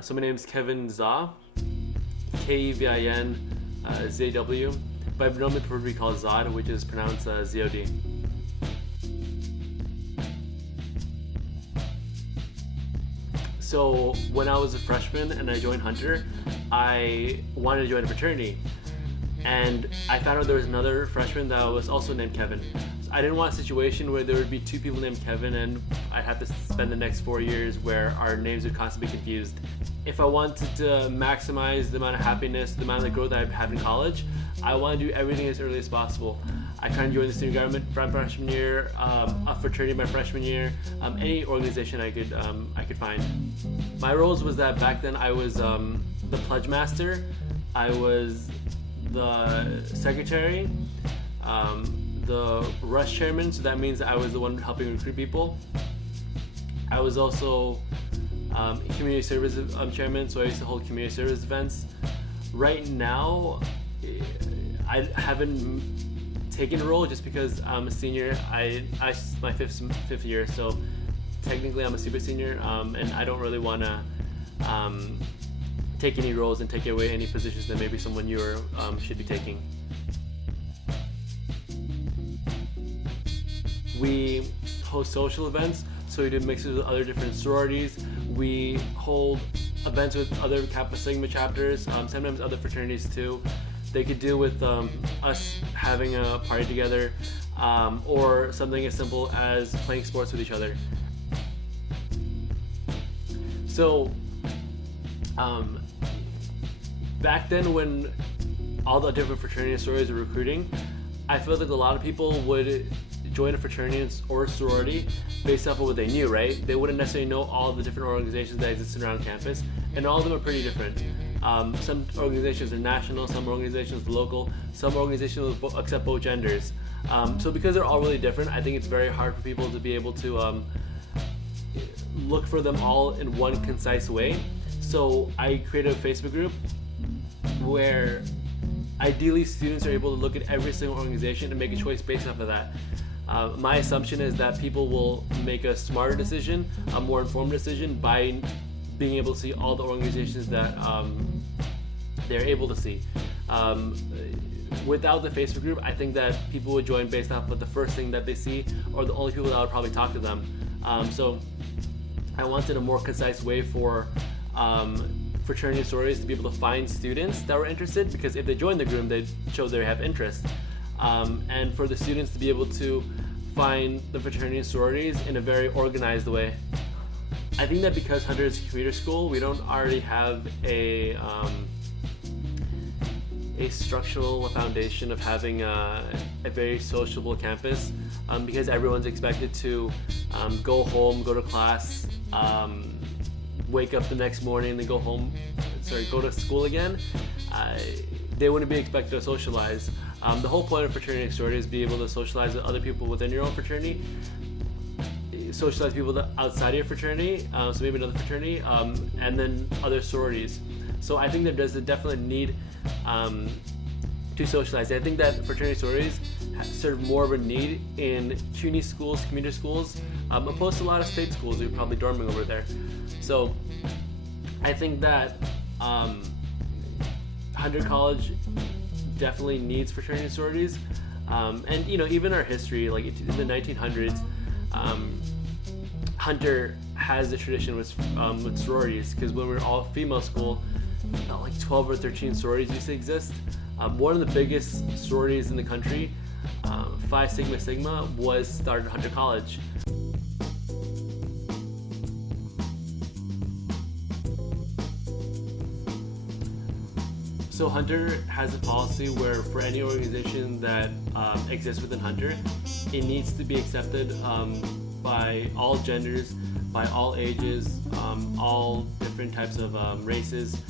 So my name is Kevin Za, Kevin ZW, but I normally prefer to be called Zod, which is pronounced ZOD. So when I was a freshman and I joined Hunter, I wanted to join a fraternity. And I found out there was another freshman that was also named Kevin. So I didn't want a situation where there would be two people named Kevin and I'd have to spend the next 4 years where our names would constantly be confused. If I wanted to maximize the amount of happiness, the amount of growth that I've had in college, I want to do everything as early as possible. I kind of joined the student government freshman year, a fraternity my freshman year, any organization I could find. My roles was that back then I was the pledge master, I was the secretary, the rush chairman, so that means I was the one helping recruit people. I was also community service chairman, so I used to hold community service events. Right now, I haven't taken a role just because I'm a senior. It's my fifth year, so technically I'm a super senior, and I don't really want to take any roles and take away any positions that maybe someone newer should be taking. We host social events, so we do mixes with other different sororities. We hold events with other Kappa Sigma chapters, sometimes other fraternities too. They could do with us having a party together, or something as simple as playing sports with each other. So, back then when all the different fraternity and sororities were recruiting, I felt like a lot of people would join a fraternity or sorority based off of what they knew, right? They wouldn't necessarily know all the different organizations that existed around campus, and all of them are pretty different. Some organizations are national, some organizations are local, some organizations will accept both genders. So because they're all really different, I think it's very hard for people to be able to look for them all in one concise way. So I created a Facebook group where ideally students are able to look at every single organization and make a choice based off of that. My assumption is that people will make a smarter decision, a more informed decision by being able to see all the organizations that they're able to see. Without the Facebook group, I think that people would join based off of the first thing that they see or the only people that would probably talk to them. So I wanted a more concise way for fraternity and sororities to be able to find students that were interested, because if they join the group, they show they have interest. And for the students to be able to find the fraternity and sororities in a very organized way. I think that because Hunter is a commuter school, we don't already have a structural foundation of having a very sociable campus, because everyone's expected to go home, go to class, wake up the next morning, then go to school again. They wouldn't be expected to socialize. The whole point of fraternity and sorority is to be able to socialize with other people within your own fraternity, socialize people outside of your fraternity, so maybe another fraternity, and then other sororities. So I think that there's a definite need to socialize. I think that fraternity sororities serve more of a need in CUNY schools, commuter schools, opposed to a lot of state schools who are probably dorming over there. So I think that Hunter College definitely needs fraternity and sororities. And even our history, like in the 1900s, Hunter has the tradition with sororities, because when we were all female school, about like 12 or 13 sororities used to exist. One of the biggest sororities in the country, Phi Sigma Sigma, was started at Hunter College. So Hunter has a policy where for any organization that exists within Hunter, it needs to be accepted by all genders, by all ages, all different types of races.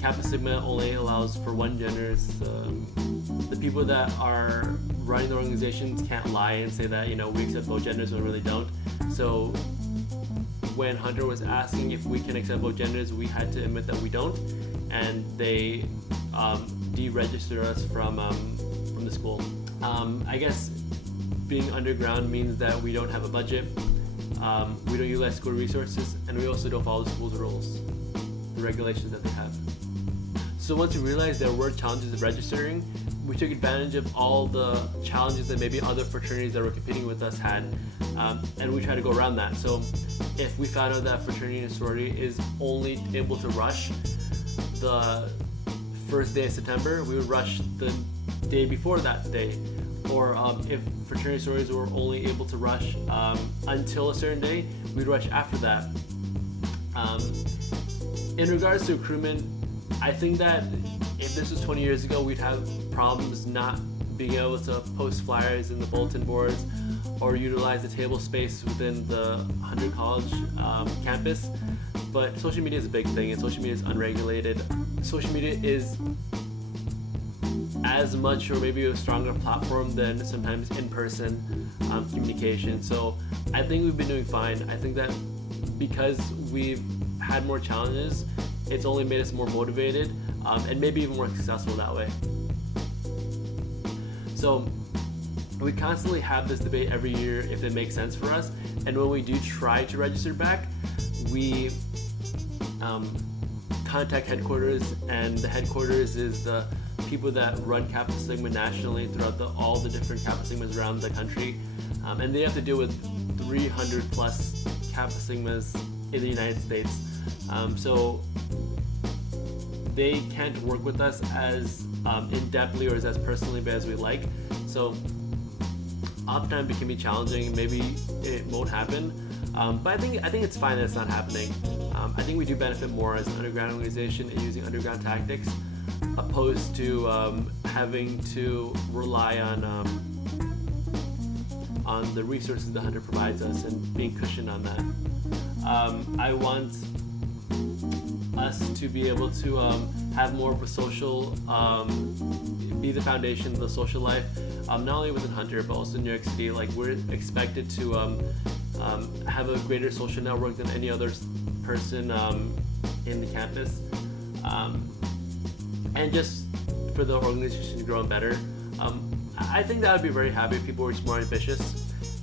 Kappa Sigma only allows for one gender. The people that are running the organizations can't lie and say that we accept both genders when we really don't. So when Hunter was asking if we can accept both genders, we had to admit that we don't, and they deregistered us from the school. I guess being underground means that we don't have a budget, we don't utilize school resources, and we also don't follow the school's rules. the regulations that they have. So once we realized there were challenges of registering, we took advantage of all the challenges that maybe other fraternities that were competing with us had, and we tried to go around that. So if we found out that fraternity and sorority is only able to rush the first day of September, we would rush the day before that day. Or if fraternity sororities were only able to rush until a certain day, we'd rush after that. In regards to recruitment, I think that if this was 20 years ago, we'd have problems not being able to post flyers in the bulletin boards or utilize the table space within the Hunter College campus. But social media is a big thing, and social media is unregulated. Social media is as much or maybe a stronger platform than sometimes in-person communication. So I think we've been doing fine. I think that because we've had more challenges, it's only made us more motivated and maybe even more successful that way. So we constantly have this debate every year if it makes sense for us, and when we do try to register back, we contact headquarters, and the headquarters is the people that run Kappa Sigma nationally throughout all the different Kappa Sigmas around the country, and they have to deal with 300 plus Kappa Sigmas in the United States. So they can't work with us as in-depthly or as personally as we like. So oftentimes it can be challenging. Maybe it won't happen, but I think it's fine that it's not happening. I think we do benefit more as an underground organization in using underground tactics, opposed to having to rely on the resources that Hunter provides us and being cushioned on that. I want us to be able to have more of a social, be the foundation of the social life, not only within Hunter but also in New York City. Like, we're expected to have a greater social network than any other person in the campus, and just for the organization to grow and better. I think that would be very happy if people were just more ambitious.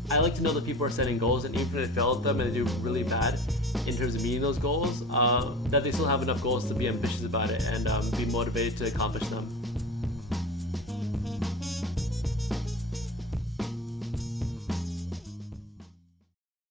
I like to know that people are setting goals, and even if they fail at them and they do really bad in terms of meeting those goals, that they still have enough goals to be ambitious about it and be motivated to accomplish them.